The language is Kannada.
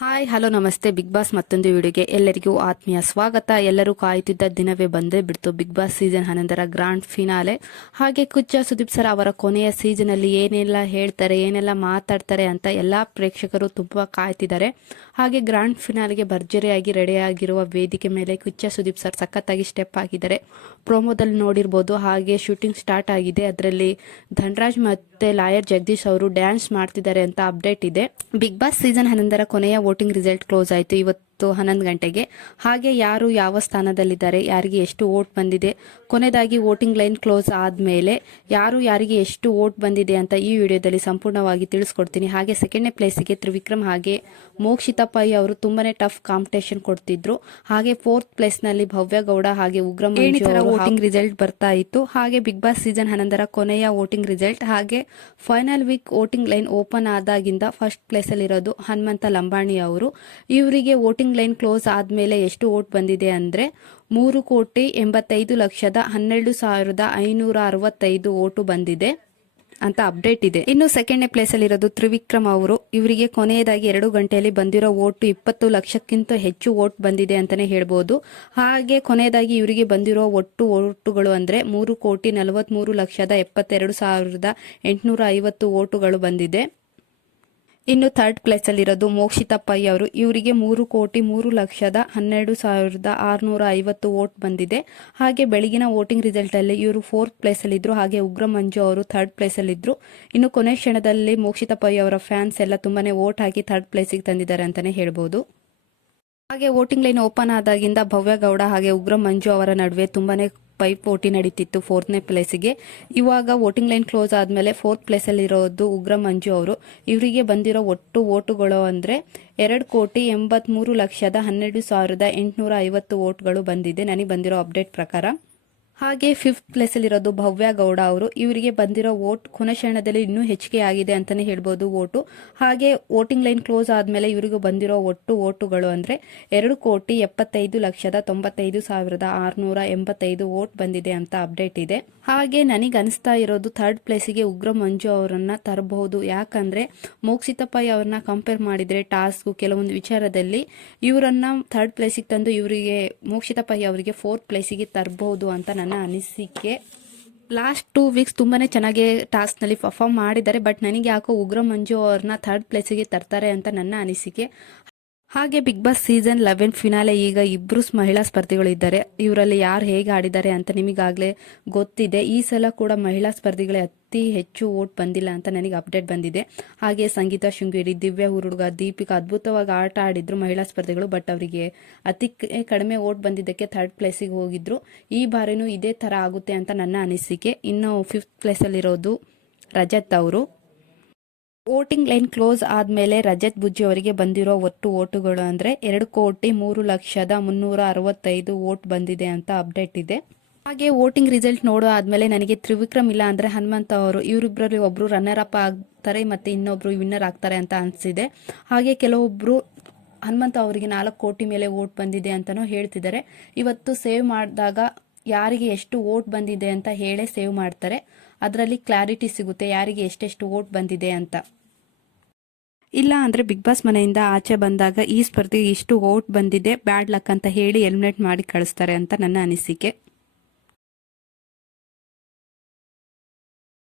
ಹಾಯ್, ಹಲೋ, ನಮಸ್ತೆ. ಬಿಗ್ ಬಾಸ್ ಮತ್ತೊಂದು ವಿಡಿಯೋಗೆ ಎಲ್ಲರಿಗೂ ಆತ್ಮೀಯ ಸ್ವಾಗತ. ಎಲ್ಲರೂ ಕಾಯುತ್ತಿದ್ದ ದಿನವೇ ಬಂದೇ ಬಿಡ್ತು. ಬಿಗ್ ಬಾಸ್ ಸೀಸನ್ ಹನ್ನೊಂದರ ಗ್ರಾಂಡ್ ಫಿನಾಲೆ. ಹಾಗೆ ಕುಚ್ಚ ಸುದೀಪ್ ಸರ್ ಅವರ ಕೊನೆಯ ಸೀಸನ್ ಅಲ್ಲಿ ಏನೆಲ್ಲ ಹೇಳ್ತಾರೆ, ಏನೆಲ್ಲ ಮಾತಾಡ್ತಾರೆ ಅಂತ ಎಲ್ಲಾ ಪ್ರೇಕ್ಷಕರು ತುಂಬ ಕಾಯ್ತಿದ್ದಾರೆ. ಹಾಗೆ ಗ್ರಾಂಡ್ ಫಿನಾಲೆಗೆ ಭರ್ಜರಿಯಾಗಿ ರೆಡಿಯಾಗಿರುವ ವೇದಿಕೆ ಮೇಲೆ ಕುಚ್ಚ ಸುದೀಪ್ ಸರ್ ಸಖತ್ತಾಗಿ ಸ್ಟೆಪ್ ಆಗಿದ್ದಾರೆ. ಪ್ರೋಮೋದಲ್ಲಿ ನೋಡಿರ್ಬೋದು. ಹಾಗೆ ಶೂಟಿಂಗ್ ಸ್ಟಾರ್ಟ್ ಆಗಿದೆ. ಅದರಲ್ಲಿ ಧನರಾಜ್ ಮತ್ತೆ ಲಾಯರ್ ಜಗದೀಶ್ ಅವರು ಡ್ಯಾನ್ಸ್ ಮಾಡ್ತಿದ್ದಾರೆ ಅಂತ ಅಪ್ಡೇಟ್ ಇದೆ. ಬಿಗ್ ಬಾಸ್ ಸೀಸನ್ ಹನ್ನೊಂದರ ಕೊನೆಯ ವೋಟಿಂಗ್ ರಿಸಲ್ಟ್ ಕ್ಲೋಸ್ ಆಯಿತು. ಇವತ್ತು ಹನ್ನೊಂದು ಗಂಟೆಗೆ. ಹಾಗೆ ಯಾರು ಯಾವ ಸ್ಥಾನದಲ್ಲಿದ್ದಾರೆ ಯಾರಿಗೆ ಎಷ್ಟು ವೋಟ್ ಬಂದಿದೆ ಕೊನೆಯದಾಗಿ ವೋಟಿಂಗ್ ಲೈನ್ ಕ್ಲೋಸ್ ಆದಮೇಲೆ ಯಾರು ಯಾರಿಗೆ ಎಷ್ಟು ವೋಟ್ ಬಂದಿದೆ ಅಂತ ಈ ವಿಡಿಯೋದಲ್ಲಿ ಸಂಪೂರ್ಣವಾಗಿ ತಿಳಿಸ್ಕೊಡ್ತೀನಿ. ಹಾಗೆ ಸೆಕೆಂಡ್ನೇ ಪ್ಲೇಸಿಗೆ ತ್ರಿವಿಕ್ರಮ್ ಹಾಗೆ ಮೋಕ್ಷಿತಾ ಪೈ ಅವರು ತುಂಬಾನೇ ಟಫ್ ಕಾಂಪಿಟೇಷನ್ ಕೊಡ್ತಿದ್ರು. ಹಾಗೆ ಫೋರ್ತ್ ಪ್ಲೇಸ್ನಲ್ಲಿ ಭವ್ಯ ಗೌಡ ಹಾಗೆ ಉಗ್ರಂ ವೋಟಿಂಗ್ ರಿಸಲ್ಟ್ ಬರ್ತಾ ಇತ್ತು. ಹಾಗೆ ಬಿಗ್ ಬಾಸ್ ಸೀಸನ್ ಹನ್ನೊಂದರ ಕೊನೆಯ ವೋಟಿಂಗ್ ರಿಸಲ್ಟ್ ಹಾಗೆ final week voting line open ಆದಾಗಿಂದ first place ಅಲ್ಲಿ ಇರೋದು ಹನುಮಂತ ಲಂಬಾಣಿ ಅವರು. ಇವರಿಗೆ ವೋಟಿಂಗ್ ಲೈನ್ ಕ್ಲೋಸ್ ಆದ್ಮೇಲೆ ಎಷ್ಟು ವೋಟ್ ಬಂದಿದೆ ಅಂದರೆ ಮೂರು ಕೋಟಿ ಎಂಬತ್ತೈದು ಲಕ್ಷದ ಹನ್ನೆರಡು ಸಾವಿರದ ಐನೂರ ಅರವತ್ತೈದು ಓಟು ಬಂದಿದೆ ಅಂತ ಅಪ್ಡೇಟ್ ಇದೆ. ಇನ್ನು ಸೆಕೆಂಡ್ನೇ ಪ್ಲೇಸ್ ಅಲ್ಲಿ ಇರೋದು ತ್ರಿವಿಕ್ರಮ್ ಅವರು. ಇವರಿಗೆ ಕೊನೆಯದಾಗಿ ಎರಡು ಗಂಟೆಯಲ್ಲಿ ಬಂದಿರೋ ಓಟು ಇಪ್ಪತ್ತು ಲಕ್ಷಕ್ಕಿಂತ ಹೆಚ್ಚು ವೋಟ್ ಬಂದಿದೆ ಅಂತಾನೆ ಹೇಳ್ಬೋದು. ಹಾಗೆ ಕೊನೆಯದಾಗಿ ಇವರಿಗೆ ಬಂದಿರೋ ಒಟ್ಟು ಓಟುಗಳು ಅಂದ್ರೆ ಮೂರು ಕೋಟಿ ನಲವತ್ಮೂರು ಲಕ್ಷದ ಎಪ್ಪತ್ತೆರಡು ಸಾವಿರದ ಎಂಟುನೂರ ಐವತ್ತು ಓಟುಗಳು ಬಂದಿದೆ. ಇನ್ನು ಥರ್ಡ್ ಪ್ಲೇಸ್ ಅಲ್ಲಿರೋದು ಮೋಕ್ಷಿತಾ ಪೈ ಅವರು. ಇವರಿಗೆ ಮೂರು ಕೋಟಿ ಮೂರು ಲಕ್ಷದ ಹನ್ನೆರಡು ಸಾವಿರದ ಆರುನೂರ ಐವತ್ತು ವೋಟ್ ಬಂದಿದೆ. ಹಾಗೆ ಬೆಳಗಿನ ವೋಟಿಂಗ್ ರಿಸಲ್ಟ್ ಅಲ್ಲಿ ಇವರು ಫೋರ್ತ್ ಪ್ಲೇಸ್ ಅಲ್ಲಿ ಇದ್ರು ಹಾಗೆ ಉಗ್ರ ಮಂಜು ಅವರು ಥರ್ಡ್ ಪ್ಲೇಸ್ ಅಲ್ಲಿ ಇದ್ರು ಇನ್ನು ಕೊನೆ ಕ್ಷಣದಲ್ಲಿ ಮೋಕ್ಷಿತ ಪೈ ಅವರ ಫ್ಯಾನ್ಸ್ ಎಲ್ಲ ತುಂಬಾನೇ ವೋಟ್ ಹಾಕಿ ಥರ್ಡ್ ಪ್ಲೇಸಿಗೆ ತಂದಿದ್ದಾರೆ ಅಂತಾನೆ ಹೇಳ್ಬೋದು. ಹಾಗೆ ವೋಟಿಂಗ್ ಲೈನ್ ಓಪನ್ ಆದಾಗಿಂದ ಭವ್ಯ ಗೌಡ ಹಾಗೆ ಉಗ್ರ ಮಂಜು ಅವರ ನಡುವೆ ತುಂಬಾನೇ ಪೈಪೋಟಿ ನಡೀತಿತ್ತು ಫೋರ್ತ್ನೇ ಪ್ಲೇಸಿಗೆ. ಇವಾಗ ವೋಟಿಂಗ್ ಲೈನ್ ಕ್ಲೋಸ್ ಆದಮೇಲೆ ಫೋರ್ತ್ ಪ್ಲೇಸಲ್ಲಿರೋದು ಉಗ್ರ ಮಂಜು ಅವರು. ಇವರಿಗೆ ಬಂದಿರೋ ಒಟ್ಟು ಓಟುಗಳು ಅಂದರೆ ಎರಡು ಕೋಟಿ ಎಂಬತ್ಮೂರು ಲಕ್ಷದ ಹನ್ನೆರಡು ಸಾವಿರದ ಎಂಟುನೂರ ಐವತ್ತು ಓಟ್ಗಳು ಬಂದಿದೆ. ನನಗೆ ಬಂದಿರೋ ಅಪ್ಡೇಟ್ ಪ್ರಕಾರ. ಹಾಗೆ ಫಿಫ್ತ್ ಪ್ಲೇಸ್ ಅಲ್ಲಿರೋದು ಭವ್ಯ ಗೌಡ ಅವರು. ಇವರಿಗೆ ಬಂದಿರೋ ವೋಟ್ ಕೊನೆಕ್ಷಣದಲ್ಲಿ ಇನ್ನೂ ಹೆಚ್ಚಿಗೆ ಆಗಿದೆ ಅಂತಾನೆ ಹೇಳ್ಬೋದು ವೋಟು. ಹಾಗೆ ವೋಟಿಂಗ್ ಲೈನ್ ಕ್ಲೋಸ್ ಆದ್ಮೇಲೆ ಇವರಿಗೂ ಬಂದಿರೋ ಒಟ್ಟು ವೋಟುಗಳು ಅಂದ್ರೆ ಎರಡು ಕೋಟಿ ಎಪ್ಪತ್ತೈದು ಲಕ್ಷದ ತೊಂಬತ್ತೈದು ಸಾವಿರದ ಆರುನೂರ ಎಂಬತ್ತೈದು ವೋಟ್ ಬಂದಿದೆ ಅಂತ ಅಪ್ಡೇಟ್ ಇದೆ. ಹಾಗೆ ನನಗೆ ಅನಿಸ್ತಾ ಇರೋದು ಥರ್ಡ್ ಪ್ಲೇಸಿಗೆ ಉಗ್ರ ಮಂಜು ಅವರನ್ನ ತರಬಹುದು. ಯಾಕಂದ್ರೆ ಮೋಕ್ಷಿತ ಅವ್ರನ್ನ ಕಂಪೇರ್ ಮಾಡಿದ್ರೆ ಟಾಸ್ಕ್ ಕೆಲವೊಂದು ವಿಚಾರದಲ್ಲಿ ಇವರನ್ನ ಥರ್ಡ್ ಪ್ಲೇಸಿಗೆ ತಂದು ಇವರಿಗೆ ಮೋಕ್ಷಿತ ಅವರಿಗೆ ಫೋರ್ತ್ ಪ್ಲೇಸಿಗೆ ತರಬಹುದು ಅಂತ ನನ್ನ ಅನಿಸಿಕೆ. ಲಾಸ್ಟ್ ಟೂ ವೀಕ್ಸ್ ತುಂಬಾ ಚೆನ್ನಾಗಿ ಟಾಸ್ಕ್ನಲ್ಲಿ ಪರ್ಫಾರ್ಮ್ ಮಾಡಿದ್ದಾರೆ ಬಟ್ ನನಗೆ ಯಾಕೋ ಉಗ್ರ ಮಂಜು ಅವ್ರನ್ನ ಥರ್ಡ್ ಪ್ಲೇಸಿಗೆ ತರ್ತಾರೆ ಅಂತ ನನ್ನ ಅನಿಸಿಕೆ. ಹಾಗೆ Bigg Boss season eleven finale ಈಗ ಇಬ್ರು ಮಹಿಳಾ ಸ್ಪರ್ಧಿಗಳು ಇದ್ದಾರೆ. ಇವರಲ್ಲಿ ಯಾರು ಹೇಗೆ ಆಡಿದ್ದಾರೆ ಅಂತ ನಿಮಗಾಗಲೇ ಗೊತ್ತಿದೆ. ಈ ಸಲ ಕೂಡ ಮಹಿಳಾ ಸ್ಪರ್ಧಿಗಳೇ ಅತಿ ಹೆಚ್ಚು ವೋಟ್ ಬಂದಿಲ್ಲ ಅಂತ ನನಗೆ ಅಪ್ಡೇಟ್ ಬಂದಿದೆ. ಹಾಗೆ ಸಂಗೀತ ಶೃಂಗೇರಿ, ದಿವ್ಯ ಹುರುಡುಗ, ದೀಪಿಕಾ ಅದ್ಭುತವಾಗಿ ಆಟ ಆಡಿದ್ರು ಮಹಿಳಾ ಸ್ಪರ್ಧಿಗಳು ಬಟ್ ಅವರಿಗೆ ಅತಿ ಕಡಿಮೆ ವೋಟ್ ಬಂದಿದ್ದಕ್ಕೆ ಥರ್ಡ್ ಪ್ಲೇಸಿಗೆ ಹೋಗಿದ್ರು. ಈ ಬಾರಿನೂ ಇದೇ ತರ ಆಗುತ್ತೆ ಅಂತ ನನ್ನ ಅನಿಸಿಕೆ. ಇನ್ನು ಫಿಫ್ತ್ ಪ್ಲೇಸಲ್ಲಿರೋದು ರಜತ್ ಅವರು. ವೋಟಿಂಗ್ ಲೈನ್ ಕ್ಲೋಸ್ ಆದ್ಮೇಲೆ ರಜತ್ ಬುಜ್ಜಿ ಅವರಿಗೆ ಬಂದಿರೋ ಒಟ್ಟು ಓಟುಗಳು ಅಂದ್ರೆ ಎರಡು ಕೋಟಿ ಮೂರು ಲಕ್ಷದ ಮುನ್ನೂರ ಅರವತ್ತೈದು ವೋಟ್ ಬಂದಿದೆ ಅಂತ ಅಪ್ಡೇಟ್ ಇದೆ. ಹಾಗೆ ವೋಟಿಂಗ್ ರಿಸಲ್ಟ್ ನೋಡೋ ಆದ್ಮೇಲೆ ನನಗೆ ತ್ರಿವಿಕ್ರಮ್ ಇಲ್ಲ ಅಂದ್ರೆ ಹನುಮಂತ ಅವರು ಇವರಿಬ್ಬರಲ್ಲಿ ಒಬ್ರು ರನ್ನರ್ ಅಪ್ ಆಗ್ತಾರೆ ಮತ್ತೆ ಇನ್ನೊಬ್ರು ವಿನ್ನರ್ ಆಗ್ತಾರೆ ಅಂತ ಅನ್ಸಿದೆ. ಹಾಗೆ ಕೆಲವೊಬ್ರು ಹನುಮಂತ ಅವರಿಗೆ ನಾಲ್ಕು ಕೋಟಿ ಮೇಲೆ ವೋಟ್ ಬಂದಿದೆ ಅಂತಾನೂ ಹೇಳ್ತಿದ್ದಾರೆ. ಇವತ್ತು ಸೇವ್ ಮಾಡಿದಾಗ ಯಾರಿಗೆ ಎಷ್ಟು ವೋಟ್ ಬಂದಿದೆ ಅಂತ ಹೇಳೇ ಸೇವ್ ಮಾಡ್ತಾರೆ. ಅದರಲ್ಲಿ ಕ್ಲಾರಿಟಿ ಸಿಗುತ್ತೆ ಯಾರಿಗೆ ಎಷ್ಟೆಷ್ಟು ವೋಟ್ ಬಂದಿದೆ ಅಂತ. ಇಲ್ಲ ಅಂದ್ರೆ ಬಿಗ್ ಬಾಸ್ ಮನೆಯಿಂದ ಆಚೆ ಬಂದಾಗ ಈ ಸ್ಪರ್ಧೆಗೆ ಇಷ್ಟು ಓಟ್ ಬಂದಿದೆ ಬ್ಯಾಡ್ ಲಕ್ ಅಂತ ಹೇಳಿ ಎಲಿಮಿನೇಟ್ ಮಾಡಿ ಕಳಿಸ್ತಾರೆ ಅಂತ ನನ್ನ ಅನಿಸಿಕೆ.